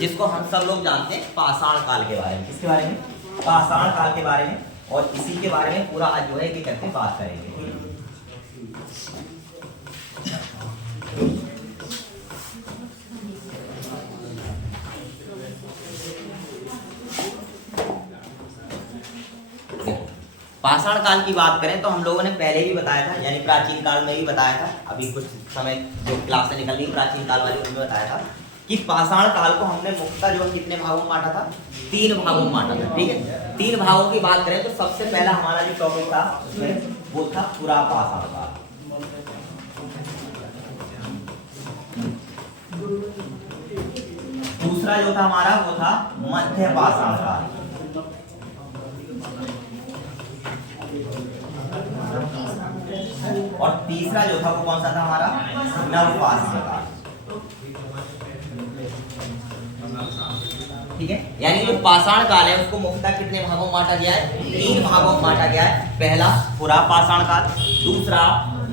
जिसको हम सब लोग जानते हैं पाषाण काल के बारे में। किसके बारे में? पाषाण काल के बारे में। और इसी के बारे में पूरा आज जो है कि करके बात करेंगे। पाषाण काल की बात करें तो हम लोगों ने पहले भी बताया था, यानी प्राचीन काल में भी बताया था, अभी कुछ समय जो क्लास से निकल गई प्राचीन काल वाली उसमें बताया था कि पाषाण काल को हमने मुख्यतः जो कितने भागों में बांटा था? 3 भागों में बांटा था। ठीक है, 3 भागों की बात करें तो सबसे पहला हमारा जो टॉपिक था वो था पुरा पाषाण काल। दूसरा जो था हमारा वो था मध्य पाषाण काल। और तीसरा जो था वो कौन सा था हमारा? नव पाषाण काल। ठीक है, यानी जो पाषाण काल है उसको मुख्यतः कितने भागों में बांटा गया है? 3 भागों में बांटा गया है। पहला पुरा पाषाण काल, दूसरा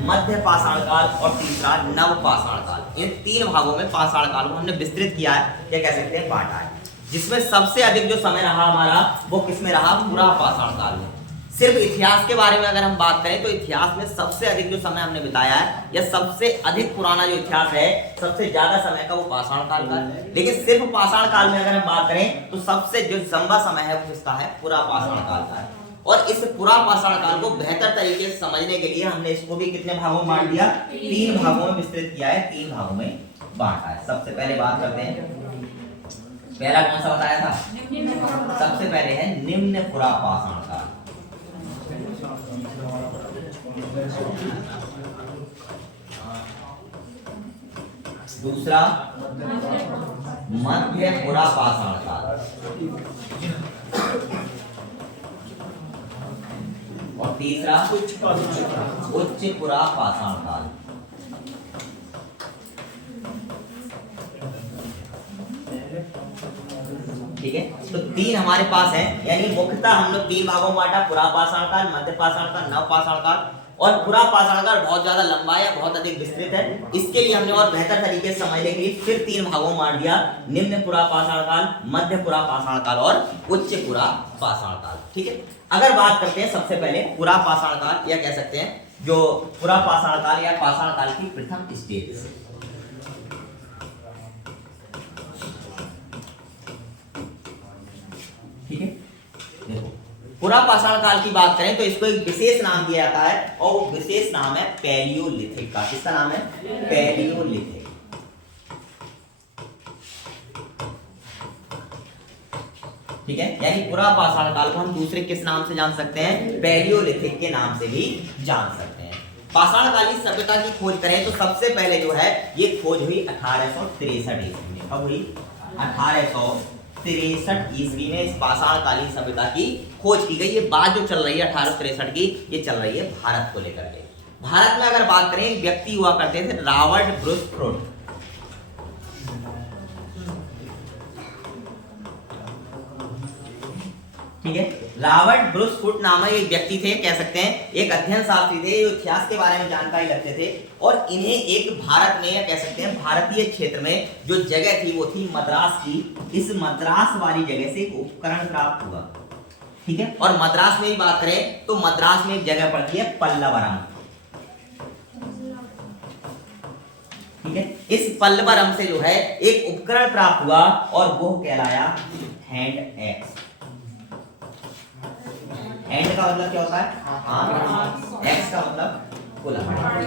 मध्य पाषाण काल और तीसरा नव पाषाण काल। इन 3 भागों में पाषाण काल को हमने विस्तृत किया है, या कह सकते हैं बांटा है। जिसमें सबसे अधिक जो समय रहा हमारा वो किसमें रहा? पुरा पाषाण काल में। सिर्फ इतिहास के बारे में अगर हम बात करें तो इतिहास में सबसे अधिक जो समय हमने बिताया है, या सबसे अधिक पुराना जो इतिहास है, सबसे ज्यादा समय का वो पाषाण काल का है। लेकिन सिर्फ पाषाण काल में अगर हम बात करें तो सबसे जो लंबा समय है वो किसका है? पुरा पाषाण काल का है। और इस पुरा पाषाण काल को बेहतर तरीके से समझने के लिए हमने इसको भी कितने भागों में बांट दिया? 3 भागों में विस्तृत किया है, 3 भागों में बांटा है। सबसे पहले बात करते हैं, पहला कौन सा बताया था? सबसे पहले है निम्न पुरा पाषाण काल। दूसरा मध्य पुरा पाषाण काल। और तीसरा उच्च पुरा पाषाण काल। ठीक है, तो 3 हमारे पास है, यानी मुख्यतः हम लोग 3 भागों में बांटा, पुरा पाषाण काल, मध्य पाषाण काल, नव पाषाण काल। और पुरा पाषाण काल बहुत ज्यादा लंबा है, बहुत अधिक विस्तृत है। इसके लिए हमने और बेहतर तरीके से समझने के लिए फिर 3 भागों में बांट दिया, निम्न पुरा पाषाण काल, मध्य पुरा पाषाण काल और उच्च पुरा पाषाण काल। ठीक है, अगर बात करते हैं सबसे पहले पुरा पाषाण काल, या कह सकते हैं जो पुरा पाषाण काल या पाषाण काल की प्रथम स्टेज। ठीक है, देखो पुरा पाषाण काल की बात करें तो इसको एक विशेष नाम दिया जाता है, और वो विशेष नाम है पैलियोलिथिक का। किसका नाम है? पैलियोलिथिक। ठीक है, यानी पुरा पाषाण काल को हम दूसरे किस नाम से जान सकते हैं? पैलियोलिथिक के नाम से भी जान सकते हैं। पाषाण कालीन सभ्यता की खोज करें तो सबसे पहले जो है ये खोज हुई 1863 ईस्वी में। कब हुई? 1863 ईस्वी में इस पाषाण कालीन सभ्यता की खोज की गई। ये बात जो चल रही है 1863 की, ये चल रही है भारत को लेकर के। भारत में अगर बात करें, एक व्यक्ति हुआ करते थे रॉबर्ट ब्रूस फ्रूट। ठीक है, रॉबर्ट ब्रूस फुट नामक एक व्यक्ति थे, कह सकते हैं एक अध्ययन शास्त्री थे, जो इतिहास के बारे में जानकारी रखते थे। और इन्हें एक भारत में, या कह सकते हैं भारतीय क्षेत्र में जो जगह थी वो थी मद्रास की। इस मद्रास वाली जगह से एक उपकरण प्राप्त हुआ। ठीक है, और मद्रास में ही बात करें तो मद्रास में एक जगह पड़ती है पल्लवरम। ठीक है, इस पल्लवरम से जो है एक उपकरण प्राप्त हुआ और वो कहलाया हैंड एक्स। हैंड का मतलब क्या होता है? हाथ। एक्स का मतलब कुल्हाड़ी।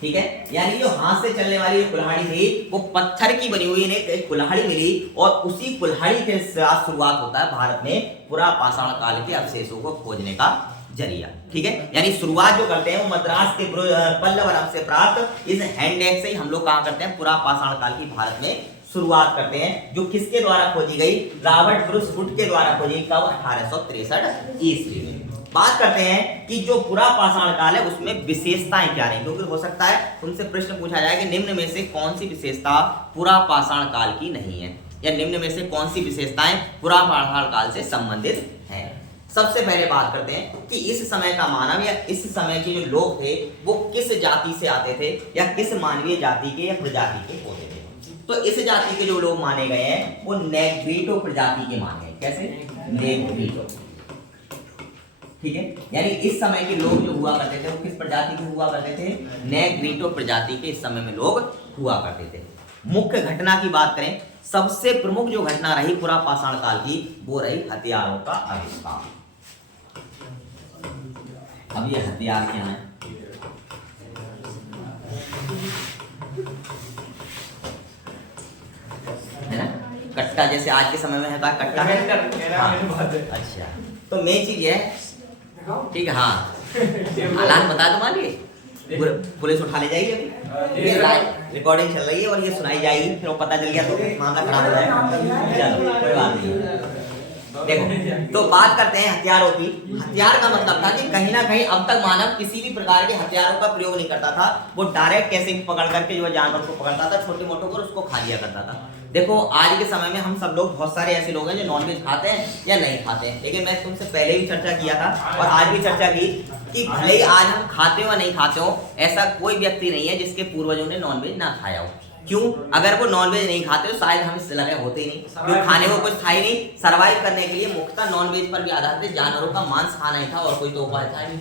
ठीक है, यानी जो हाथ से चलने वाली जो कुल्हाड़ी थी वो पत्थर की बनी हुई इन्हें एक कुल्हाड़ी मिली, और उसी कुल्हाड़ी के साथ शुरुआत होता है भारत में पुरा पाषाण काल के अवशेषों को खोजने का जरिया। ठीक है, यानी शुरुआत जो करते हैं वो मद्रास के पल्लवरम से प्राप्त इस हैंड एक्स से ही हम लोग कहा करते हैं पुरा पाषाण काल की भारत में शुरुआत करते हैं, जो किसके द्वारा खोजी गई? रॉबर्ट ब्रूस फुट के द्वारा खोजी। कब? 1863 ईस्वी में। बात करते हैं कि जो पुरा पाषाण काल है उसमें विशेषताएं क्या रही, क्योंकि हो सकता है तुमसे प्रश्न पूछा जाए कि निम्न में से कौन सी विशेषता पुरा पाषाण काल की नहीं है, या निम्न में से कौन सी विशेषताएं पुरा पाषाण काल से संबंधित हैं। सबसे पहले बात करते हैं कि इस समय का मानव, या इस समय के जो लोग थे वो किस जाति से आते थे, या किस मानवीय जाति के या प्रजाति के होते थे। तो इस जाति के जो लोग माने गए हैं वो नेग्रीटो प्रजाति के माने हैं। कैसे? नेग्रीटो। ठीक है, यानी इस समय के लोग जो हुआ करते थे वो किस प्रजाति के हुआ करते थे? नेग्रीटो प्रजाति के इस समय में लोग हुआ करते थे। मुख्य घटना की बात करें, सबसे प्रमुख जो घटना रही पुरा पाषाण काल की वो रही हथियारों का आविष्कार। अब ये हथियार क्या है? है ना, कट्टा जैसे आज के समय में है कट्टा है। हाँ। अच्छा, तो मेन चीज है, ठीक है, हाँ हालात बता दो, मान लीजिए पुलिस उठा ले जाएगी, अभी ये रिकॉर्डिंग चल रही है और ये सुनाई जाएगी, फिर वो पता चल गया तो मामला खराब हो जाएगा। चलो कोई बात नहीं। देखो, तो बात करते हैं हथियारों की। हथियार का मतलब था कि कहीं ना कहीं अब तक मानव किसी भी प्रकार के हथियारों का प्रयोग नहीं करता था, वो डायरेक्ट कैसे पकड़ करके जो जानवर को पकड़ता था, छोटे मोटों को, उसको खा लिया करता था। देखो आज के समय में हम सब लोग, बहुत सारे ऐसे लोग हैं जो नॉनवेज खाते हैं या नहीं खाते हैं, लेकिन मैं तुमसे पहले भी चर्चा किया था और आज भी चर्चा की कि भले ही आज हम खाते हो या नहीं खाते हो, ऐसा कोई व्यक्ति नहीं है जिसके पूर्वजों ने नॉनवेज ना खाया हो। क्यों? अगर वो नॉनवेज नहीं खाते तो शायद हम इससे लगे होते ही नहीं, क्यों? खाने को कुछ था ही नहीं। सर्वाइव करने के लिए मुख्यतः नॉनवेज पर भी आधारित जानवरों का मांस खाना ही था और कोई तो उपाय था नहीं।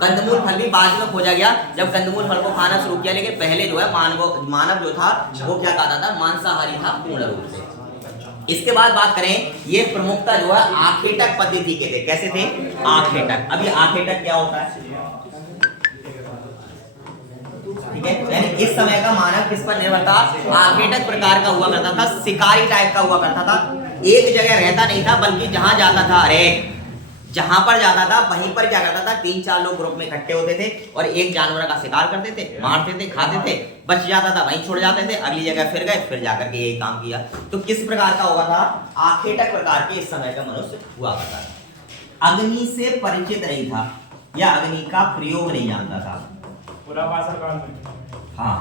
कंदमूल फल भी बाद में खोजा गया जब कंदमूल फल को खाना शुरू किया, लेकिन पहले जो है मानव जो था वो क्या कहता था? मांसाहारी था पूर्ण रूप से। इसके बाद बात करें, ये प्रमुखता जो है आखेटक पद्धति के थे। कैसे थे? आखेटक। अब ये आखेटक क्या होता है? ठीक है, यानी इस समय का मानव किस पर निर्भर था? आखेटक प्रकार का हुआ करता था, शिकारी टाइप का हुआ करता था। एक जगह रहता नहीं था, बल्कि जहां जाता था, अरे जहां पर जाता था वहीं पर क्या करता था? 3-4 लोग ग्रुप में इकट्ठे होते थे और एक जानवर का शिकार करते थे, मारते थे, खाते थे, बच जाता था वहीं छोड़ जाते थे, अगली जगह फिर गए, फिर जाकर के यही काम किया। तो किस प्रकार का होगा था? आखेटक प्रकार के इस समय का मनुष्य हुआ करता था। अग्नि से परिचित नहीं था या अग्नि का प्रयोग नहीं जानता था। पूरा पाषाण काल में, हाँ,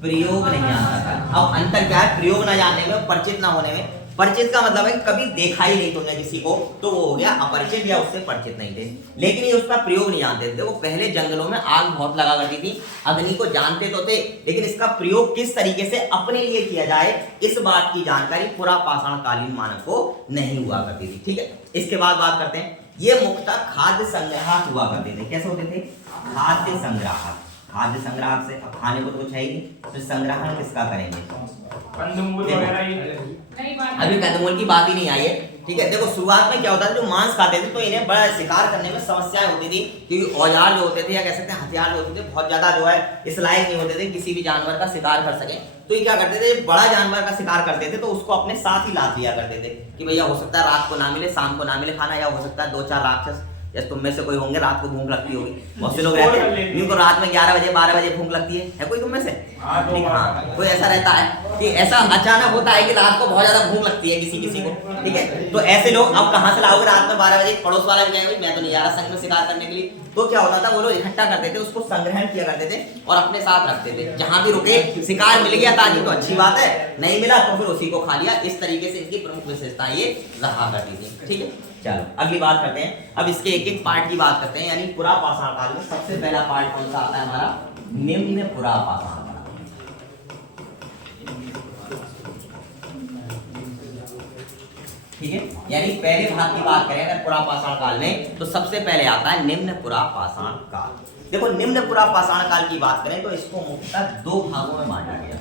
प्रयोग नहीं जानता था। अब अंतर क्या है प्रयोग ना जानने में, परिचित ना होने में? परिचित का मतलब है कभी देखा ही नहीं तुमने किसी को, तो वो हो गया अपरिचित या उससे परिचित नहीं थे। लेकिन ये उसका प्रयोग नहीं जानते थे। देखो पहले जंगलों में आग बहुत लगा करती थी, अग्नि को जानते तो थे, लेकिन इसका प्रयोग किस तरीके से अपने लिए किया जाए इस बात की जानकारी पुरा पाषाण कालीन मानव को नहीं हुआ करती थी। ठीक है, इसके बाद बात करते हैं, ये मुख्यतः खाद्य संग्राहक हुआ करते थे। कैसे होते थे? खाद्य संग्राहक। खाद्य संग्राहक से अब खाने को तो कुछ है ही नहीं, तो संग्रहण किसका करेंगे? कंदमूल वगैरह ही। अभी कंदमूल की बात ही नहीं आई है। ठीक है, देखो शुरुआत में क्या होता था, जो मांस खाते थे तो इन्हें बड़ा शिकार करने में समस्याएं होती थी, क्योंकि औजार जो होते थे या कह सकते हैं हथियार जो होते थे बहुत ज्यादा जो है इस लायक नहीं होते थे किसी भी जानवर का शिकार कर सके। तो ये क्या करते थे, बड़ा जानवर का शिकार करते थे तो उसको अपने साथ ही लाद लिया करते थे कि भैया हो सकता है रात को ना मिले, शाम को ना मिले खाना, या हो सकता है 2-4 राक्षस, जैसे तुम में से कोई होंगे रात को भूख लगती होगी, बहुत से लोग रहते हैं जिनको रात में 11 बजे 12 बजे भूख लगती है कोई तुम में से? हाँ, कोई ऐसा रहता है कि ऐसा अचानक होता है कि रात को बहुत ज्यादा भूख लगती है किसी को। ठीक है, तो ऐसे लोग अब कहां से लाओगे रात में 12 बजे? पड़ोस वाला भी जाएगा, मैं तो नहीं आ रहा संग में शिकार करने के लिए। तो क्या होता था, वो लोग इकट्ठा करते थे, उसको संग्रहण किया करते थे और अपने साथ रखते थे। जहां भी रुके, शिकार मिल गया ताजी तो अच्छी बात है, नहीं मिला तो फिर उसी को खा लिया। इस तरीके से इनकी प्रमुख विशेषताएं ये रहा करती थी। ठीक है, चलो अगली बात करते हैं। अब इसके एक एक पार्ट की बात करते हैं, यानी पुरा पाषाण काल में सबसे पहला पार्ट कौन सा आता है हमारा? निम्न पुरा पाषाण काल। ठीक है, यानी पहले भाग की बात करें अगर पुरा पाषाण काल में, तो सबसे पहले आता है निम्न पुरा पाषाण काल। देखो निम्न पुरा पाषाण काल की बात करें तो इसको मुख्यतः 2 भागों में बांटा गया।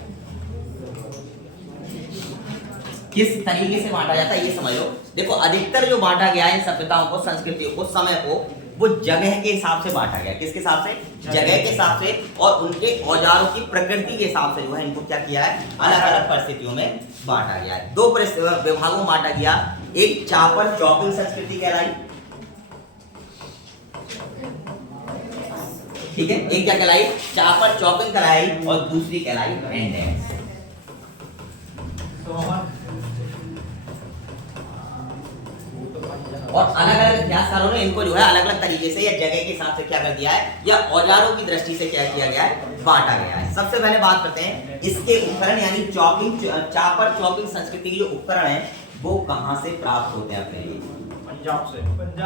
किस तरीके से बांटा जाता है ये समझ लो। देखो अधिकतर जो बांटा गया है इन सभ्यताओं को, संस्कृतियों को, समय को, वो जगह के हिसाब से बांटा गया। किसके हिसाब से? जगह के हिसाब से, और उनके औजारों की प्रकृति के हिसाब से जो है इनको क्या किया है, अलग अलग परिस्थितियों में बांटा गया है। 2 विभागों में बांटा गया। एक चापर चॉपिंग संस्कृति कहलाई, ठीक है, एक क्या कहलाई? चापर चॉपिंग कहलाई, और दूसरी कहलाई हैंड। और अलग अलग इतिहासकारों ने इनको जो है अलग अलग तरीके से या जगह के हिसाब से क्या कर दिया है, या औजारों की दृष्टि से क्या किया गया है, बांटा गया है। सबसे पहले बात करते हैं इसके उपकरण, यानी चापर चॉपिंग संस्कृति के जो उपकरण है वो कहां से प्राप्त होते हैं अपने लिए? पंजाब से।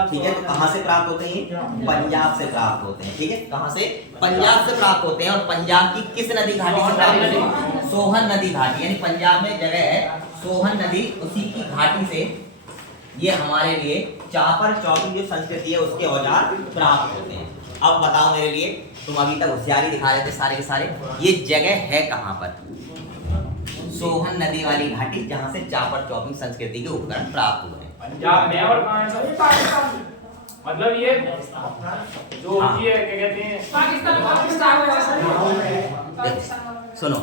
ठीक है, तो कहाँ से प्राप्त होते हैं? पंजाब से प्राप्त होते हैं। ठीक है, कहाँ से? पंजाब से प्राप्त होते हैं। और पंजाब की किस नदी घाटी से प्राप्त होते हैं? सोहन नदी घाटी, यानी पंजाब में जगह है सोहन नदी, उसी की घाटी से ये हमारे लिए चापर चौकी जो संस्कृति है उसके औजार प्राप्त होते हैं। अब बताओ मेरे लिए, तुम अभी तक होशियारी दिखा रहे थे सारे के सारे, ये जगह है कहाँ पर? सोहन नदी वाली घाटी, जहाँ से चापर चौकी संस्कृति के उपकरण प्राप्त हुए हैं। पंजाब में और कहाँ है सर? ये पाकिस्तान में। मतलब ये जो होती है क्या कहते हैं, सुनो,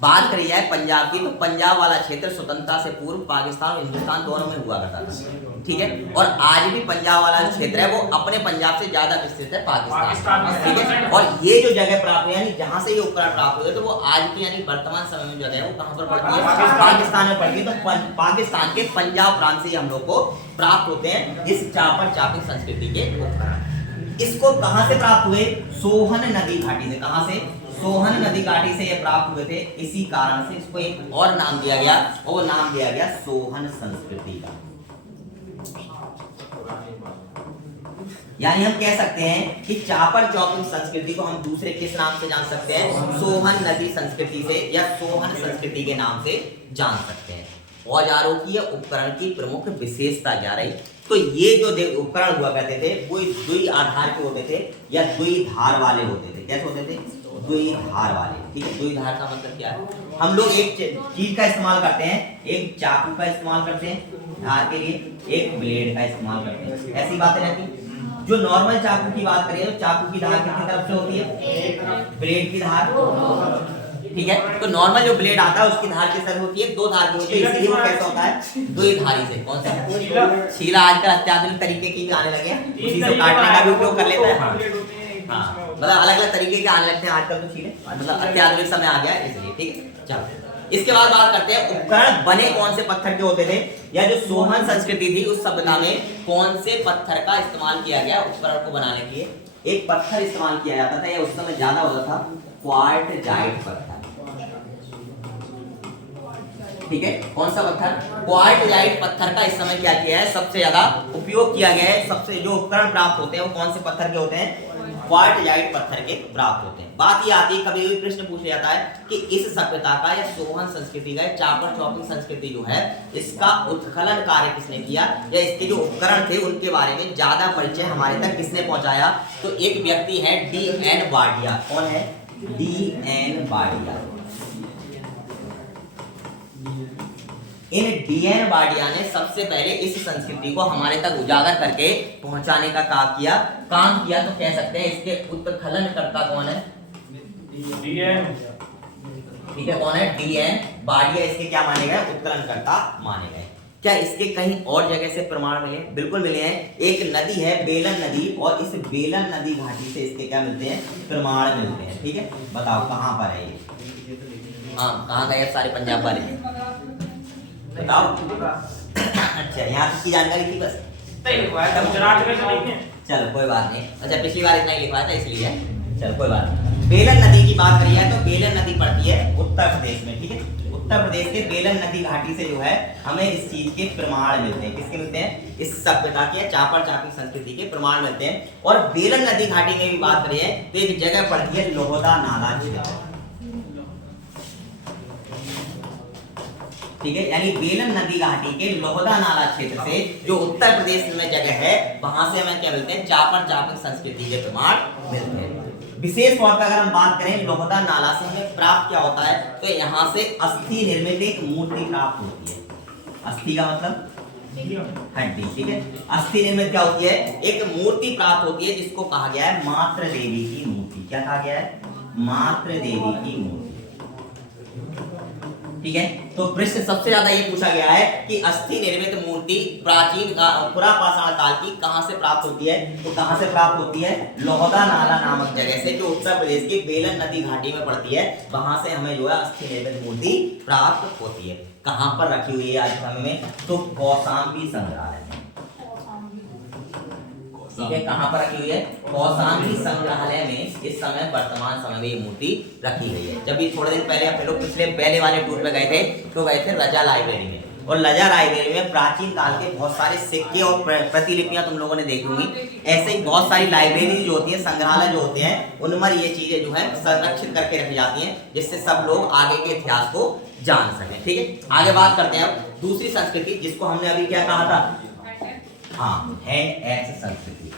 बात करी जाए पंजाब की, तो पंजाब वाला क्षेत्र स्वतंत्रता से पूर्व पाकिस्तान और हिंदुस्तान दोनों में हुआ करता था। ठीक है, और आज भी पंजाब वाला जो क्षेत्र है वो अपने पंजाब से ज्यादा विस्तृत है पाकिस्तान में। ठीक है, और ये जो जगह प्राप्त हुई, यानी जहाँ से ये उपकरण प्राप्त हुए, तो वो आज की यानी वर्तमान समय में जगह है वो कहाँ पर पड़ती है? पाकिस्तान में पड़ती है। तो पाकिस्तान के पंजाब प्रांत से हम लोग को प्राप्त होते हैं इस चापर चापिक संस्कृति के उपकरण। इसको कहाँ से प्राप्त हुए? सोहन नदी घाटी से। कहाँ से? सोहन नदी घाटी से ये प्राप्त हुए थे। इसी कारण से इसको एक और नाम दिया गया, और वो नाम दिया गया सोहन संस्कृति का। यानी हम कह सकते हैं कि चापर चौकिंग संस्कृति को हम दूसरे किस नाम से जान सकते हैं? सोहन नदी संस्कृति से, या सोहन संस्कृति के नाम से जान सकते हैं। औजारों की या उपकरण की प्रमुख विशेषता क्या रही? तो ये जो उपकरण हुआ करते थे वो द्वि आधार के होते थे या द्वि धार वाले होते थे। कैसे होते थे? द्वि धार वाले। ठीक है, द्वि धार का मतलब क्या है? हम लोग एक चीज का इस्तेमाल करते हैं, एक चाकू का इस्तेमाल करते हैं धार के लिए, एक ब्लेड का इस्तेमाल करते हैं। ऐसी बातें रहती। जो नॉर्मल चाकू की बात करें तो चाकू की धार कितनी तरफ से होती है? ब्लेड की धार। ठीक है, तो नॉर्मल जो ब्लेड आता है उसकी धार किस तरह होती है? दो धार की होती है। इसलिए वो कैसा होता है? द्विधारी से। कौन सा? शीला। आजकल अत्याधुनिक तरीके की भी आने लगे हैं, उसी से काटने का भी उपयोग कर लेता है। हाँ, मतलब अलग अलग तरीके के आने लगते हैं आजकल तो शीले, मतलब अत्याधुनिक समय आ गया है इसलिए। ठीक है, चलो इसके बाद बात करते हैं उपकरण बने कौन से पत्थर के होते थे, या जो सोहन संस्कृति थी उस सभ्यता में कौन से पत्थर का इस्तेमाल किया गया उपकरण को बनाने के लिए? एक पत्थर इस्तेमाल किया जाता था, या उस समय ज्यादा होता था, क्वार्टजाइट पत्थर। ठीक है, कौन सा पत्थर? क्वार्टजाइट पत्थर का इस समय क्या किया है? सबसे ज्यादा उपयोग किया गया है। सबसे जो उपकरण प्राप्त होते हैं वो कौन से पत्थर के होते हैं? क्वार्टजाइट पत्थर के प्राप्त होते हैं। बात ये आती है, कभी भी प्रश्न पूछ लिया जाता है कि इस सभ्यता का या सोहन संस्कृति का, चापर चौकिंग संस्कृति जो है, इसका उत्खनन कार्य किसने किया, या इसके जो उपकरण थे उनके बारे में ज्यादा परिचय हमारे तक किसने पहुंचाया? तो एक व्यक्ति है D.N. बाडिया। कौन है? D.N. बाडिया। इन D.N. बाडिया ने सबसे पहले इस संस्कृति को हमारे तक उजागर करके पहुंचाने का काम किया। तो कह सकते हैं इसके उत्खनन करता कौन है? D.N. ठीक है, कौन है? D.N. बाडिया इसके क्या माने गए? उत्खनन करता माने गए। क्या इसके कहीं और जगह से प्रमाण मिले? बिल्कुल मिले हैं। एक नदी है बेलन नदी, और इस बेलन नदी घाटी से इसके क्या मिलते हैं? प्रमाण मिलते हैं। ठीक है, बताओ कहां पर है ये? हाँ, कहां गए सारे पंजाब वाले? बताओ। अच्छा, यहाँ तक की जानकारी थी बस? गुजरात में तो नहीं है। चलो कोई बात नहीं। अच्छा, पिछली बार इतना ही लिखवाया था इसलिए। चलो कोई बात नहीं। बेलन नदी की बात करिए तो बेलन नदी पड़ती है उत्तर प्रदेश में। ठीक है, उत्तर प्रदेश के बेलन नदी घाटी से जो है हमें इस चीज के प्रमाण मिलते हैं। किसके मिलते हैं? इस सभ्यता के चापर चापी संस्कृति के प्रमाण मिलते हैं। और बेलन नदी घाटी में भी बात करिए तो एक जगह पड़ती है लोहदा नाला क्षेत्र। ठीक है, यानी बेलन नदी घाटी के लोहदा नाला क्षेत्र से जो उत्तर प्रदेश में जगह है, वहां से हमें क्या मिलते हैं? चापर चापिक संस्कृति के प्रमाण मिलते हैं। विशेष तौर पर अगर हम बात करें लोहदा नाला से हमें प्राप्त क्या होता है, तो यहाँ से अस्थि निर्मित एक मूर्ति प्राप्त होती है। अस्थि का मतलब हड्डी। ठीक है, अस्थि निर्मित क्या होती है? एक मूर्ति प्राप्त होती है जिसको कहा गया है मातृ देवी की मूर्ति। क्या कहा गया है? मातृ देवी की मूर्ति। ठीक है, तो प्रश्न सबसे ज्यादा ये पूछा गया है कि अस्थि निर्मित मूर्ति प्राचीन पुरा पाषाण काल की कहां से प्राप्त होती है? तो कहां से प्राप्त होती है? लोहदा नाला नामक जगह से, जो उत्तर प्रदेश की बेलन नदी घाटी में पड़ती है। वहां से हमें जो है अस्थि निर्मित मूर्ति प्राप्त होती है। कहां पर रखी हुई है आज समय में? तो कौशाम्बी संग्रहालय में। ठीक है, कहां पर रखी हुई है? कौशाम्बी संग्रहालय में इस समय वर्तमान समय में ये मूर्ति रखी गई है। जब भी थोड़े दिन पहले अपने लोग पिछले पहले वाले टूर पे गए थे तो गए थे रजा लाइब्रेरी में। और लजा लाइब्रेरी में प्राचीन काल के बहुत सारे सिक्के और प्रतिलिपियां तुम लोगों ने देखी होंगी। ऐसे ही बहुत सारी लाइब्रेरी जो होती है, संग्रहालय जो होते हैं, उनमें ये चीजें जो है संरक्षित करके रखी जाती हैं, जिससे सब लोग आगे के इतिहास को जान सकें। ठीक है, आगे बात करते हैं अब दूसरी संस्कृति, जिसको हमने अभी क्या कहा था, हाँ, हैंड एक्स संस्कृति।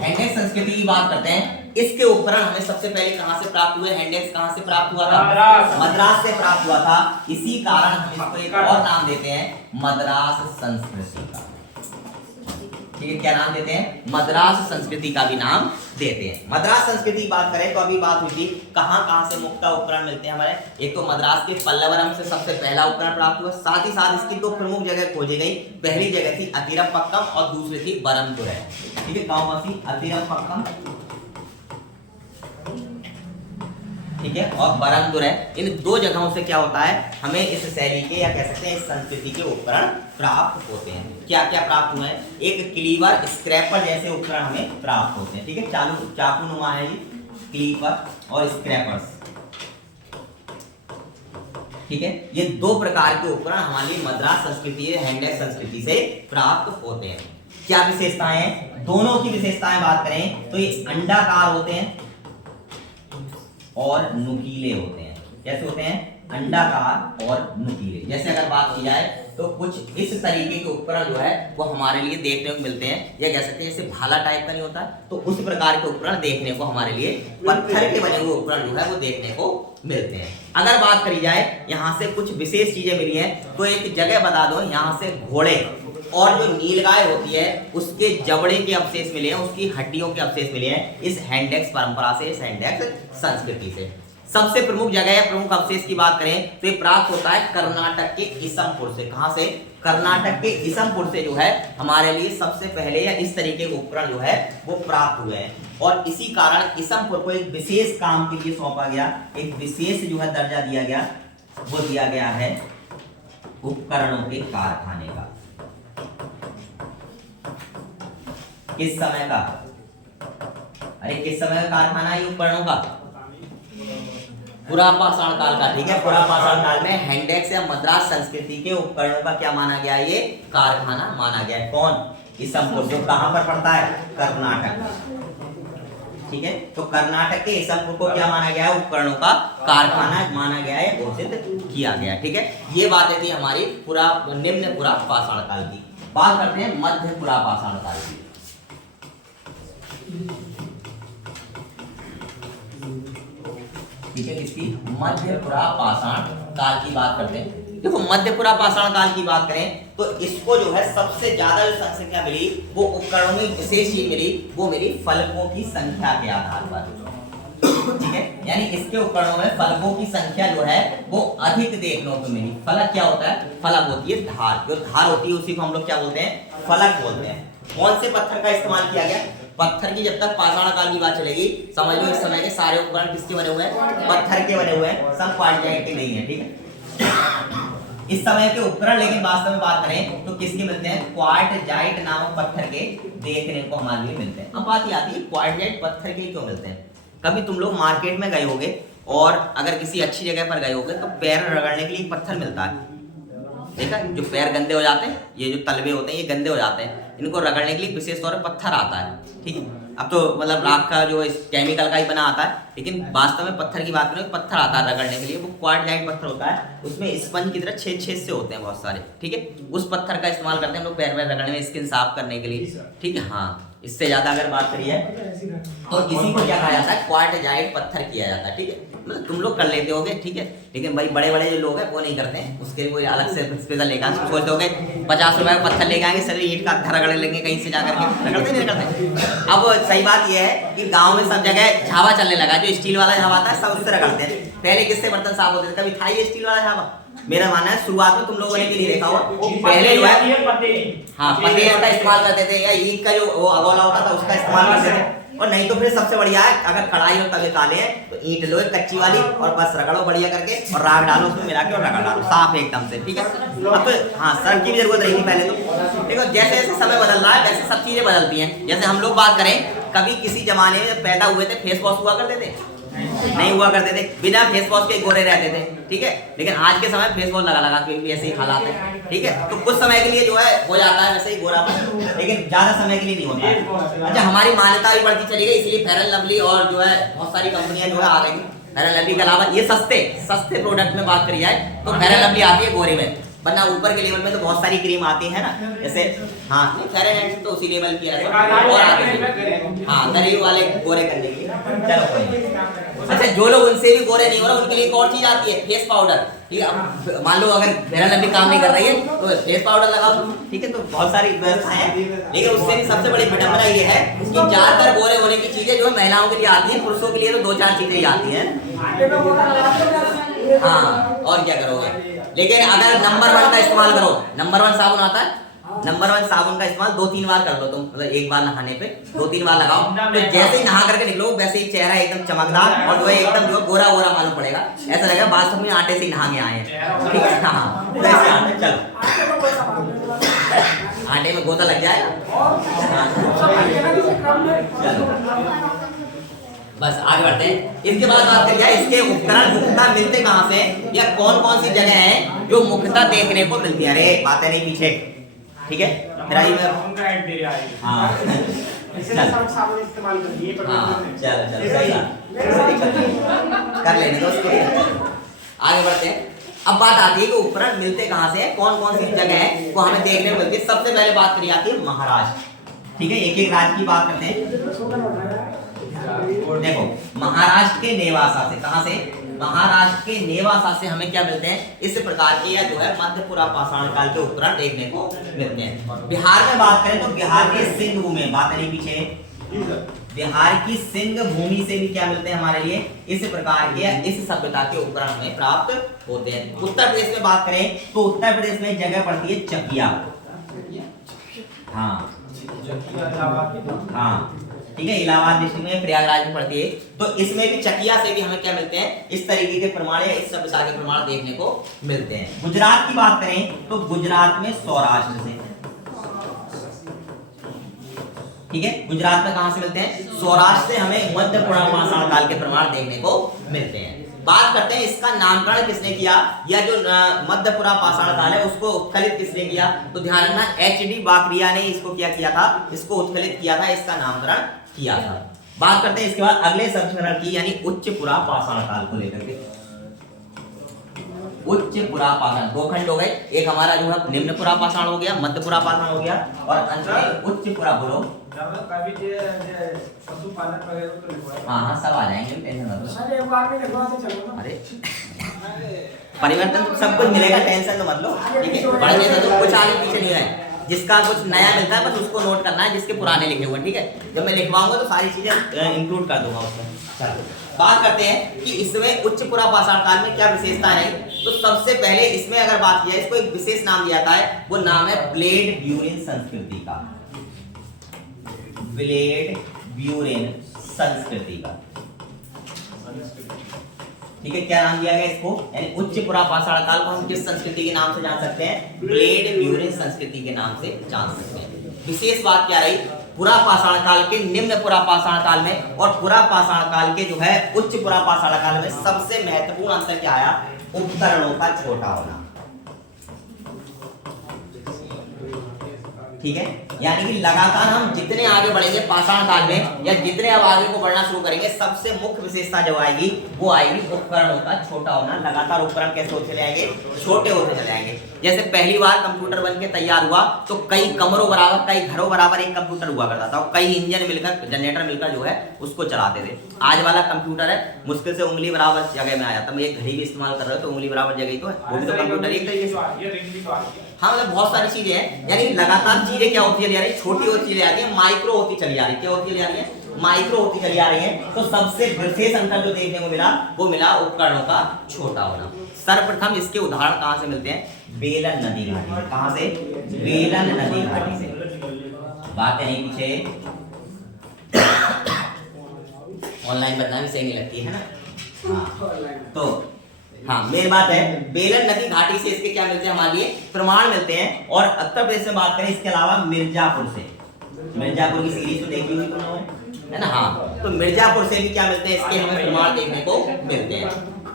हैंडेक्स संस्कृति की बात करते हैं। इसके उपकरण हमें सबसे पहले कहां से प्राप्त हुए? हैंडेक्स कहां से प्राप्त हुआ था? मद्रास से प्राप्त हुआ था। इसी कारण हम इसको एक और नाम देते हैं, मद्रास संस्कृति का। ठीक है, क्या नाम देते हैं? मद्रास संस्कृति का भी नाम देते हैं। मद्रास संस्कृति की बात करें तो अभी बात हुई थी कहां से मुक्ता उपकरण मिलते हैं हमारे। एक तो मद्रास के पल्लवरम से सबसे पहला उपकरण प्राप्त हुआ, साथ ही साथ इसकी दो प्रमुख जगह खोजी गई। पहली जगह थी अतिरपक्कम और दूसरी थी बरमदुरै। ठीक है, कौन सी? अतिरपक्कम, ठीक है, और बरमदुरै। इन दो जगहों से क्या होता है, हमें इस शैली के या कह सकते हैं इस संस्कृति के उपकरण प्राप्त होते हैं। क्या क्या प्राप्त हुआ है? एक क्लीवर, स्क्रैपर जैसे उपकरण हमें प्राप्त होते हैं। ठीक है, चाकू नुमा है ये, क्लीवर और स्क्रैपर्स। ठीक है, ये दो प्रकार के उपकरण हमारी मद्रास संस्कृति, हैंडेक्स संस्कृति से प्राप्त होते हैं। क्या विशेषताएं हैं? दोनों की विशेषताएं बात करें तो ये अंडाकार होते हैं और नुकीले होते हैं। कैसे होते हैं? अंडाकार और नुकीले। जैसे अगर बात की जाए तो कुछ इस तरीके के उपकरण जो है वो हमारे लिए देखने को मिलते हैं, या कह सकते हैं जैसे भाला टाइप का नहीं होता, तो उस प्रकार के उपकरण देखने को हमारे लिए, पत्थर के बने हुए उपकरण जो है वो देखने को मिलते हैं। अगर बात करी जाए यहाँ से कुछ विशेष चीजें मिली हैं, तो एक जगह बता दो, यहाँ से घोड़े और जो नीलगाय होती है उसके जबड़े के अवशेष मिले हैं, उसकी हड्डियों के अवशेष मिले हैं इस हैंडेक्स परंपरा से, इस हैंडेक्स संस्कृति से। सबसे प्रमुख जगह या प्रमुख अवशेष की बात करें तो ये प्राप्त होता है कर्नाटक के इसमपुर से। कहां से? कर्नाटक के इसमपुर से जो है हमारे लिए सबसे पहले या इस तरीके के उपकरण जो है वो प्राप्त हुए हैं। और इसी कारण इसमपुर को एक विशेष काम के लिए सौंपा गया, एक विशेष जो है दर्जा दिया गया, वो दिया गया है उपकरणों के कारखाने का। किस समय का? अरे किस समय का कारखाना है उपकरणों का? पुरापाषाण काल का। ठीक है, पुरापाषाण काल में हैंडेक्स या मद्रास संस्कृति के उपकरणों का क्या माना गया? ये कारखाना माना गया है। कौन? इसमपुर, जो कहां पर पड़ता है? कर्नाटक। ठीक है, तो कर्नाटक के इसमपुर को क्या माना गया है? उपकरणों का कारखाना माना गया है, घोषित किया गया। ठीक है, ये बातें थी हमारी निम्न पुरापाषाण काल की। बात करते हैं मध्य पुरापाषाण काल की। ठीक है, किसकी? मध्य पुरापाषाण काल की बात करते हैं। देखो, मध्य पुरापाषाण काल की बात करें तो इसको जो है सबसे ज्यादा जो संख्या मिली वो उपकरणों में विशेष चीज मिली, वो मिली फलकों की संख्या के आधार पर। ठीक है, यानी इसके उपकरणों में फलकों की संख्या जो है वो अधिक देखने को मिली। फलक क्या होता है? फलक होती है धार, जो धार होती है उसी को हम लोग क्या बोलते हैं? फलक बोलते हैं। कौन से पत्थर का इस्तेमाल किया गया? पत्थर की जब तक पाषाण काल की बात चलेगी, समझ लो इस समय के सारे उपकरण किसके बने हुए हैं? पत्थर के बने हुए हैं, सब क्वार्टजाइट के नहीं है। ठीक है, इस समय के उपकरण लेकिन वास्तव में बात करें तो किसके मिलते हैं? क्वार्टजाइट नामक पत्थर के देखने को हमारे लिए मिलते हैं। अब बात ये आती है क्वार्टजाइट पत्थर के क्यों मिलते हैं? कभी तुम लोग मार्केट में गए होगे और अगर किसी अच्छी जगह पर गए होगे तो पैर रगड़ने के लिए पत्थर मिलता है। देखा, जो पैर गंदे हो जाते हैं, ये जो तलवे होते हैं ये गंदे हो जाते हैं, इनको रगड़ने के लिए विशेष तौर पर पत्थर आता है। ठीक है, अब तो मतलब राख का जो इस केमिकल का ही बना आता है, लेकिन वास्तव में पत्थर की बात करें, पत्थर आता है रगड़ने के लिए, वो क्वार्टजाइट पत्थर होता है, उसमें स्पंज की तरह छेद छेद से होते हैं बहुत सारे। ठीक है, उस पत्थर का इस्तेमाल करते हैं हम लोग पैर में रगड़ने में, स्किन साफ करने के लिए। ठीक है, हाँ, इससे ज्यादा अगर बात करिए तो इसी को क्या कहा जाता है? क्वार्टजाइट पत्थर किया जाता है। ठीक है, मतलब तुम लोग कर लेते होगे, ठीक है, लेकिन भाई बड़े बड़े जो लोग हैं वो नहीं करते हैं, उसके कोई अलग से स्पेशल लेगा। सोचते होगे 50 रुपए का पत्थर लेके आएंगे, सभी ईंट का रगड़ लेंगे कहीं से जाकर के, रगड़ते नहीं रगड़ते। अब सही बात यह है कि गाँव में सब जगह झावा चलने लगा, जो स्टील वाला झावा आता है सब उससे रगड़ते हैं। पहले किससे बर्तन साफ होते थे? कभी था ये स्टील वाला झावा? मेरा मानना है शुरुआत में तुम लोगों ने भी नहीं देखा होगा, पहले जो है हाँ पतेल का इस्तेमाल करते थे, या ईंट का जो वो अगोला होता था उसका इस्तेमाल करते थे। और नहीं तो फिर सबसे बढ़िया है, अगर कढ़ाई और तवे काले हैं तो ईंट लो कच्ची वाली और बस रगड़ो बढ़िया करके, और राख डालो उसमें मिला के और रगड़ डालो साफ एकदम से। ठीक है, अब तो हाँ सर्फ की भी जरूरत रहेगी पहले तो। देखो, जैसे जैसे समय बदल रहा है वैसे सब चीजें बदलती हैं। जैसे हम लोग बात करें कभी किसी जमाने में जब पैदा हुए थे फेस वॉश हुआ करते थे? नहीं हुआ करते थे, बिना फेस वॉश के गोरे रहते थे, ठीक है। लेकिन आज के समय फेस वॉश लगा लगा के भी ऐसे ही हालात है, ठीक है। तो कुछ समय के लिए जो है हो जाता है वैसे ही गोरापन, लेकिन ज्यादा समय के लिए नहीं होता। अच्छा, हमारी मान्यता भी बढ़ती चली गई, इसलिए फेयर एंड लवली और जो है बहुत सारी कंपनियां जो है आ गई। फेयर एंड लवली के अलावा ये सस्ते प्रोडक्ट में बात करी जाए तो फेयर एंड लवली आती है गोरे में, वरना ऊपर के लेवल में तो बहुत सारी क्रीम आती है ना, जैसे हाँ फेयर एंड हैंडसम तो उसी लेवल की है और आगे हाँ गरीब वाले गोरे करने के लिए। चलो कोई नहीं। अच्छा, जो लोग उनसे भी गोरे नहीं हो रहे उनके लिए एक और चीज आती है, फेस पाउडर, ठीक है। अब मान लो अगर फेयर एंड लवली काम नहीं कर रही है तो फेस पाउडर लगाओ, ठीक है। तो बहुत सारी व्यवस्थाएं हैं, लेकिन उससे भी सबसे बड़ी विडंबना ये है कि ज्यादातर गोरे होने की चीजें जो है महिलाओं के लिए आती है, पुरुषों के लिए तो 2-4 चीजें ही आती हैं। हाँ, और क्या करोगे। लेकिन अगर नंबर 1 का इस्तेमाल करो, नंबर 1 साबुन आता है, नंबर 1 साबुन का इस्तेमाल 2-3 बार कर लो तुम, मतलब एक बार नहाने पे 2-3 बार लगाओ, तो जैसे ही नहा करके निकलो वैसे ही चेहरा एकदम चमकदार और जो है एकदम जो गोरा गोरा मालूम पड़ेगा, ऐसा लगेगा बाथरूम में आटे से ही नहा के आए हैं, ठीक है। हाँ वैसे आटे, चलो आटे में गोता लग जाएगा। चलो बस आगे बढ़ते हैं। इसके बाद बात करी जाए इसके उपकरण मुख्यतः मिलते कहाँ से, या कौन कौन सी जगह है जो मुख्यतः देखने को मिलती है। अरे बातें नहीं पीछे, ठीक है। फिर आई मैं हाँ कर लेने दो उसको, आगे बढ़ते हैं। अब बात आती है कि उपकरण मिलते कहाँ से है, कौन कौन सी जगह है वो हमें देखने को मिलती है। सबसे पहले बात करी जाती है महाराष्ट्र, ठीक है। एक एक राज्य की बात करते हैं। देखो महाराष्ट्र के नेवासा से, कहां से, महाराष्ट्र के नेवासा से हमें क्या मिलते हैं, इस प्रकार के या जो है मध्य पुरा पाषाण काल के उपकरण देखने को मिलते हैं। बिहार में बात करें तो बिहार के सिंध भूमि, बात नहीं पीछे, बिहार की सिंध भूमि से भी क्या मिलते हैं हमारे लिए, इस प्रकार के इस सभ्यता के उपकरण हमें प्राप्त होते हैं। उत्तर प्रदेश में बात करें तो उत्तर प्रदेश में जगह पड़ती है चकिया, हाँ हाँ, ठीक है। इलाहाबाद डिस्ट्रिक्ट में, प्रयागराज में पड़ती है। तो इसमें भी चकिया से भी हमें क्या मिलते हैं, इस तरीके के प्रमाण या इस सभ्यता के प्रमाण देखने को मिलते हैं। गुजरात की बात करें तो गुजरात में सौराष्ट्र से, ठीक है। गुजरात में कहां से मिलते हैं, सौराष्ट्र से हमें मध्य पुरा पाषाण काल के प्रमाण देखने को मिलते हैं। बात करते हैं इसका नामकरण किसने किया, या जो मध्य पुरा पाषाण काल है उसको उत्कलित किसने किया, तो ध्यान रखना HD बाकरिया ने इसको क्या किया था, इसको उत्कलित किया था, इसका नामकरण किया था। बात करते हैं इसके बाद अगले संस्करण की, यानी उच्च पुरा पाषाण काल को लेकर के। उच्च पुरा पाषाण 2 खंड हो गए, एक हमारा जो है निम्न पुरा पाषाण हो गया, मध्य पुरा पाषाण हो गया, और अंत में उच्च पुरा। बोलो हाँ हाँ सब आ जाएंगे, टेंशन मत लो। अरे परिवर्तन सब कुछ मिलेगा, टेंशन तो मत लो, ठीक है। पढ़ने से तो कुछ आगे पीछे नहीं है, जिसका कुछ नया मिलता है बस उसको नोट करना है, जिसके पुराने लिखे हुए, ठीक है। जब मैं लिखवाऊंगा तो सारी चीजें इंक्लूड कर दूंगा उसमें। चलो बात करते हैं कि इसमें उच्च पुरा पाषाण काल में क्या विशेषता है। तो सबसे पहले इसमें अगर बात किया, इसको एक विशेष नाम दिया जाता है, वो नाम है ब्लेड ब्यूरिन संस्कृति का, ब्लेड ब्यूरिन संस्कृति का, ठीक है। क्या नाम दिया गया इसको, यानी उच्च पुरा पाषाण काल को हम किस संस्कृति के नाम से जान सकते हैं, ब्लेड ब्यूरिन संस्कृति के नाम से जान सकते हैं। विशेष बात क्या रही, पुरा पाषाण काल के निम्न पुरा पाषाण काल में और पुरा पाषाण काल के जो है उच्च पुरा पाषाण काल में सबसे महत्वपूर्ण अंतर क्या आया, उपकरणों का छोटा होना, ठीक है। यानी कि लगातार हम जितने आगे बढ़ेंगे पाषाण काल में, या जितने अब आगे को बढ़ना शुरू करेंगे, सबसे मुख्य विशेषता जो आएगी वो आएगी उपकरणों का छोटा होना। लगातार उपकरण कैसे होते चले आएंगे, छोटे होते चले आएंगे। जैसे पहली बार कंप्यूटर बन के तैयार हुआ तो कई कमरों बराबर, कई घरों बराबर एक कंप्यूटर हुआ करता था, और कई इंजन मिलकर, जनरेटर मिलकर जो है उसको चलाते थे। आज वाला कंप्यूटर है मुश्किल से उंगली बराबर जगह में आ जाता है। एक घड़ी भी इस्तेमाल कर रहे हो तो उंगली बराबर जगह ही तो है, वो भी तो कंप्यूटर एक तरीके से। हाँ मतलब बहुत सारी चीजें हैं, यानी लगातार चीजें क्या होती चली जा रही है, छोटी होती चली जा रही है, माइक्रो होती चली जा रही है। क्या होती चली जा रही है, माइक्रो होती चली जा रही है। तो सबसे विशेष अंतर जो देखने को मिला वो मिला उपकरणों का छोटा होना। सर्वप्रथम इसके उदाहरण कहां से मिलते हैं, बेलन नदी घाटी से। कहां से, बेलन नदी घाटी से। बात है नहीं पीछे, ऑनलाइन बनना भी सही नहीं लगती है ना। हाँ तो हाँ मेन बात है, बेलन नदी घाटी से इसके क्या मिलते हैं, हमारे लिए प्रमाण मिलते हैं। और उत्तर प्रदेश में बात करें इसके अलावा मिर्जापुर से, मिर्जापुर की सीरीज तो देखी हुई तुम लोगों ने, है ना। हाँ, तो मिर्जापुर से भी क्या मिलते हैं, इसके हमें प्रमाण देखने को मिलते हैं।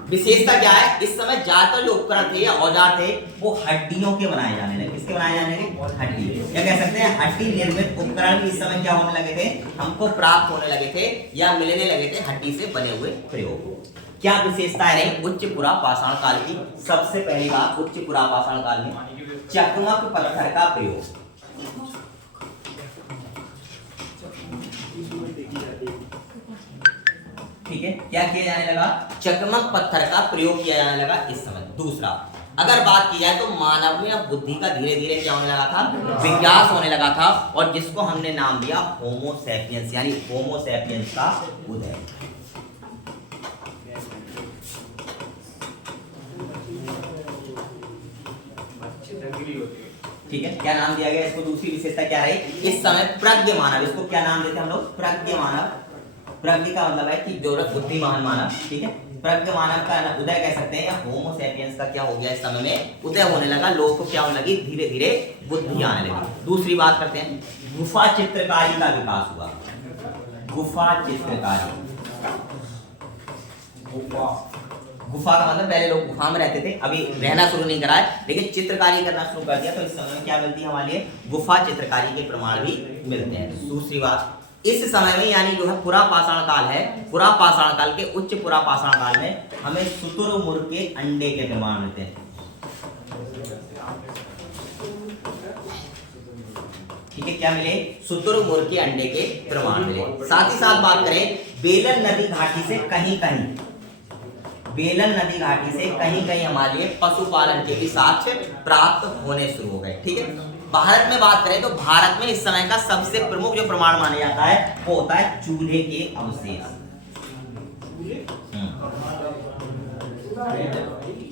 विशेषता क्या है, इस समय ज्यादातर जो उपकरण थे या औजार थे वो हड्डियों के बनाए जाने लगे। किसके बनाए जाने लगे, हड्डी, या कह सकते हैं हड्डी निर्मित उपकरण भी इस समय क्या होने लगे थे, हमको प्राप्त होने लगे थे या मिलने लगे थे हड्डी से बने हुए प्रयोग। क्या विशेषताएं रही उच्च पुरा पाषाण काल की। सबसे पहली बात, उच्च पुरा पाषाण काल में चकमक पत्थर का प्रयोग। ठीक है, क्या किया जाने लगा, चकमक पत्थर का प्रयोग किया जाने लगा इस समय। दूसरा, अगर बात की जाए तो मानव में अब बुद्धि का धीरे धीरे क्या होने लगा था, विकास होने लगा था, और जिसको हमने नाम दिया होमो सैपियंस, यानी होमो सैपियंस का उदय। ठीक है, क्या नाम दिया गया इसको, दूसरी विशेषता क्या रही, इस समय प्रज्ञ मानव, इसको क्या नाम देते हैं हम लोग, प्रज्ञ मानव। प्रज्ञ का मतलब है कि जो बुद्धिमान मानव, ठीक है, प्रज्ञ मानव का उदय कह सकते हैं, या होमो सैपियंस का क्या हो गया इस समय में उदय होने लगा। लोगों को क्या होने लगी, धीरे धीरे बुद्धि आने लगी। दूसरी बात करते हैं, गुफा चित्रकारी का विकास हुआ। गुफा चित्रकारी, गुफा का मतलब पहले लोग गुफा में रहते थे, अभी रहना शुरू नहीं करा है, लेकिन चित्रकारी करना शुरू कर दिया, तो इस समय में क्या मिलती है हमारे लिए, गुफा चित्रकारी के प्रमाण भी मिलते हैं। दूसरी बात, इस समय में यानी जो है पुरा पाषाण काल है, पुरा पाषाण काल के उच्च पुरा पाषाण काल में हमें शुतुरमुर्ग के अंडे के प्रमाण मिलते हैं। ठीक है, क्या मिले, शुतुरमुर्ग के अंडे के प्रमाण मिले। साथ ही साथ बात करें बेलन नदी घाटी से कहीं कहीं, बेलन नदी घाटी से कहीं कहीं हमारे लिए पशुपालन के भी साक्ष्य प्राप्त होने शुरू हो गए। ठीक है, भारत में बात करें तो भारत में इस समय का सबसे प्रमुख जो प्रमाण माना जाता है वो होता है चूल्हे के अवशेष।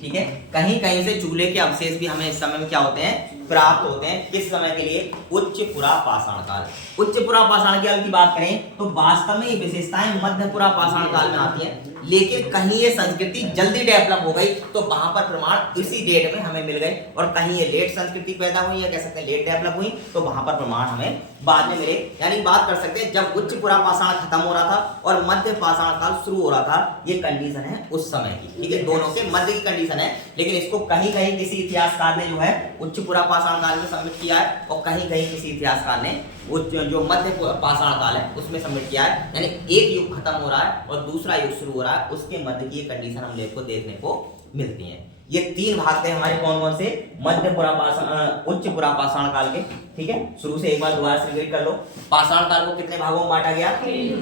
ठीक है, कहीं कहीं से चूल्हे के अवशेष भी हमें इस समय में क्या होते हैं, प्राप्त होते हैं। किस समय के लिए, उच्च पुरा पाषाण काल। उच्च पुरा पाषाण काल की बात करें तो वास्तव में ये विशेषताएं मध्य पुरा पाषाण काल में आती हैं, लेकिन कहीं ये संस्कृति जल्दी डेवलप हो गई तो वहां पर प्रमाण इसी डेट में हमें मिल गए, और कहीं ये लेट संस्कृति पैदा हुई या कह सकते हैं लेट डेवलप हुई तो वहां पर प्रमाण हमें बाद में मिले। यानी बात कर सकते हैं जब उच्च पुरा पाषाण खत्म हो रहा था और मध्य पाषाण काल शुरू हो रहा था, ये कंडीशन है उस समय की। ठीक है, दोनों के मध्य की कंडीशन है, लेकिन इसको कहीं कहीं किसी इतिहासकार ने जो है उच्च पुरा पाषाण काल में सबमिट किया है, और कहीं कहीं किसी इतिहासकार ने जो मध्य पाषाण काल है उसमें सबमिट किया है। यानी एक युग खत्म हो रहा है और दूसरा युग शुरू हो रहा है, उसके मध्य की कंडीशन हम लोग को देखने को मिलती है। ये तीन भाग थे हमारे, कौन कौन से, मध्य पुरा पाषाण, उच्च पुरा पाषाण काल के। ठीक है, शुरू से एक बार दोबारा से रिपीट कर लो। पाषाण काल को कितने भागों में बांटा गया,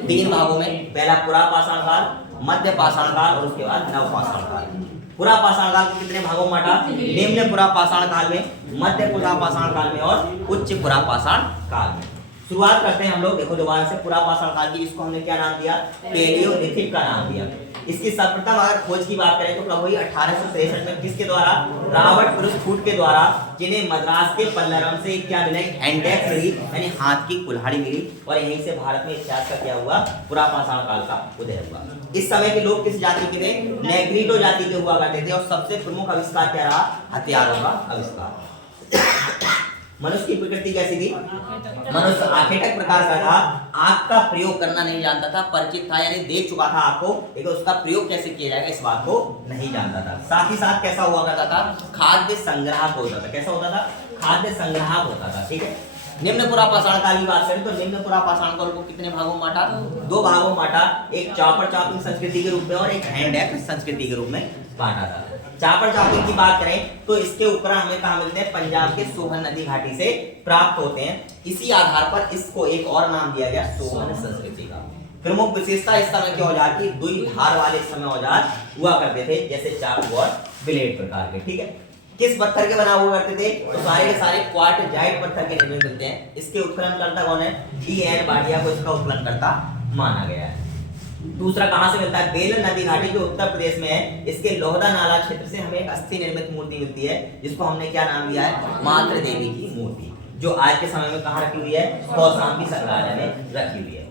तीन भागों में। पहला पुरा पाषाण काल, मध्य पाषाण काल और उसके बाद नव पाषाण काल। पुरा पाषाण काल को कितने भागों में बांटा, निम्न पुरा पाषाण काल में, मध्य पुरा पाषाण काल में और उच्च पुरा पाषाण काल में। शुरुआत करते हैं हम लोग, देखो दोबारा से, पुरा पाषाण काल की, जिसको हमने क्या नाम दिया, पेलियोलिथिक का नाम दिया। इसकी सर्वप्रथम अगर खोज की बात करें तो कब हुई, 1863 में। किसके द्वारा, रॉबर्ट ब्रूस के द्वारा, जिन्हें मद्रास के पल्लरम से क्या मिला, हैंडेक्स मिली, यानी हाथ की कुल्हाड़ी मिली, और यहीं से भारत में इतिहास का क्या हुआ, पुरा पाषाण काल का उदय हुआ। इस समय के लोग किस जाति के थे, नेग्रिटो जाति के हुआ करते थे, और सबसे प्रमुख आविष्कार क्या रहा, हथियारों का आविष्कार। मनुष्य की प्रकृति कैसी थी, मनुष्य आखेटक प्रकार का था, आग का प्रयोग करना नहीं जानता था, परिचित था यानी देख चुका था आग को, लेकिन उसका प्रयोग कैसे किया जाएगा इस बात को नहीं जानता था। साथ ही साथ कैसा हुआ करता था, खाद्य संग्राहक होता था। कैसा होता था, खाद्य संग्राहक होता था। ठीक है, निम्न पुरा पाषाण काल की बात करें तो निम्न पुरा पाषाण काल को कितने भागों में बांटा, दो भागों में बांटा, एक चापर चापिंग संस्कृति के रूप में और एक हैंड एक्स संस्कृति के रूप में बांटा था। चापर चापिंग की बात करें तो इसके उपकरण हमें कहाँ मिलते हैं, पंजाब के सोहन नदी घाटी से प्राप्त होते हैं। इसी आधार पर इसको एक और नाम दिया गया, सोहन संस्कृति का। प्रमुख विशेषता इस समय के औजार की, दुई धार वाले इस समय औजार हुआ करते थे, जैसे चाकू और ब्लेड प्रकार के। ठीक है, किस पत्थर के बना हुआ करते थे, तो सारे के सारे क्वार्टजाइट पत्थर के निर्मित मिलते हैं। इसके उत्खननकर्ता कौन है, डी.एन. बाडिया को इसका उत्खननकर्ता माना गया है। दूसरा कहां से मिलता है, बेलन नदी घाटी जो उत्तर प्रदेश में है, इसके लोहदा नाला क्षेत्र से हमें एक अस्थि निर्मित मूर्ति मिलती है, जिसको हमने क्या नाम दिया है, मातृ देवी की मूर्ति, जो आज के समय में कहां रखी हुई है, कौशाम्बी संग्रहालय में रखी हुई है।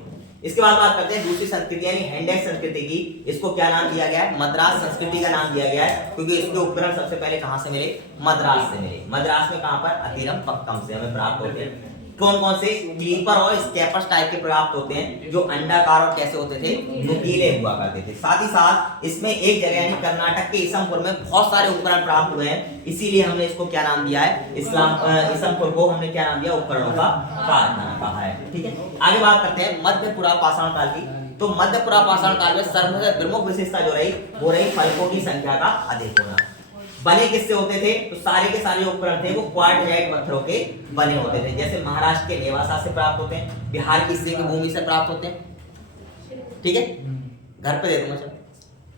इसके बाद बात करते हैं दूसरी संस्कृति यानी हैंडेक्स संस्कृति की। इसको क्या नाम दिया गया है, मद्रास संस्कृति का नाम दिया गया है, क्योंकि इसके उपकरण सबसे पहले कहां से मिले, मद्रास से मिले। मद्रास में कहां पर, अतिरम पक्कम से हमें प्राप्त होते हैं। कौन कौन से क्लीपर और स्कैपर्स टाइप के प्राप्त होते हैं, जो अंडाकार और कैसे होते थे, नुकीले हुआ करते थे। साथ ही साथ इसमें एक जगह यानी कर्नाटक के ईसमपुर में बहुत सारे उपकरण प्राप्त हुए हैं, इसीलिए हमने इसको क्या नाम दिया है, ईसमपुर को हमने क्या नाम दिया, उपकरणों का कारखाना कहा है। ठीक है, आगे बात करते हैं मध्य पुरा पाषाण काल की। तो मध्य पुरा पाषाण काल में सर्वप्रथम प्रमुख विशेषता जो रही वो रही फलकों की संख्या का अधिक होना। बने किससे होते थे, तो सारे के सारे उपकरण थे वो क्वार्टजाइट पत्थरों के बने होते थे। जैसे महाराष्ट्र के नेवासा से प्राप्त होते हैं, बिहार की सिंह भूमि से प्राप्त होते हैं। ठीक है, घर पे दे दूंगा चलो।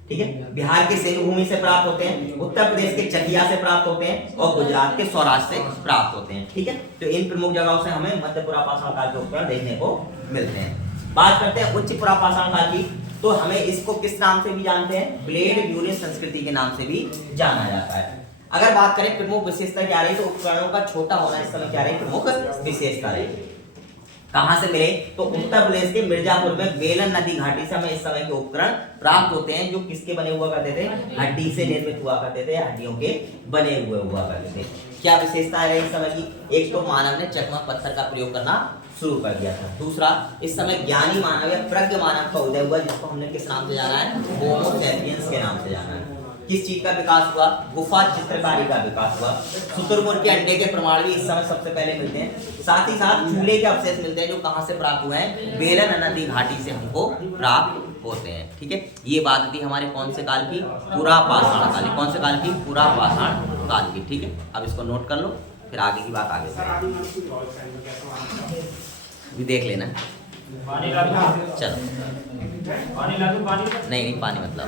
ठीक है, बिहार के सिंह भूमि से प्राप्त होते हैं, उत्तर प्रदेश के चकिया से प्राप्त होते हैं और गुजरात के सौराष्ट्र से प्राप्त होते हैं। ठीक है, तो इन प्रमुख जगहों से हमें मध्य पुरा पाषाण काल के उपकरण देखने को मिलते हैं। बात करते हैं उच्च पुरा पाषाण काल की। तो हमें इसको किस नाम से भी जानते हैं, ब्लेड यूनिट संस्कृति के नाम से भी जाना जाता है। अगर बात करें प्रमुख विशेषता क्या रही, तो उपकरणों का छोटा होना इस समय क्या रही, प्रमुख विशेषता रही। कहां से मिले, तो उत्तर प्रदेश के मिर्जापुर में बेलन नदी घाटी से हमें इस समय के उपकरण प्राप्त होते हैं, जो किसके बने हुआ करते थे, हड्डी से निर्मित हुआ करते थे, हड्डियों के बने हुए हुआ करते थे। क्या विशेषताएं रही इस समय की, एक तो मानव ने चकमक पत्थर का प्रयोग करना शुरू कर दिया था। दूसरा, इस समय ज्ञानी मानव या प्रज्ञ मानव का उदय हुआ, जिसको हमने किस नाम से जाना है, होमो सैपियंस के नाम से जाना है। किस चीज का विकास हुआ, गुफा चित्रकारी का विकास हुआ। शुतुरमुर्ग के अंडे के प्रमाण भी इस समय सबसे पहले मिलते हैं। साथ ही साथ चूल्हे के अवशेष मिलते हैं, जो कहां से प्राप्त हुए हैं, बेलन नदी घाटी से हमको प्राप्त होते हैं। ठीक है, ये बात थी हमारे कौन से काल की, पुरा पाषाण काल की। कौन से काल की, पुरा पाषाण काल की। ठीक है, अब इसको नोट कर लो, फिर आगे की बात आगे भी देख लेना। पानी ला दूं? चलो, पानी ला दूं? पानी नहीं पानी मतलब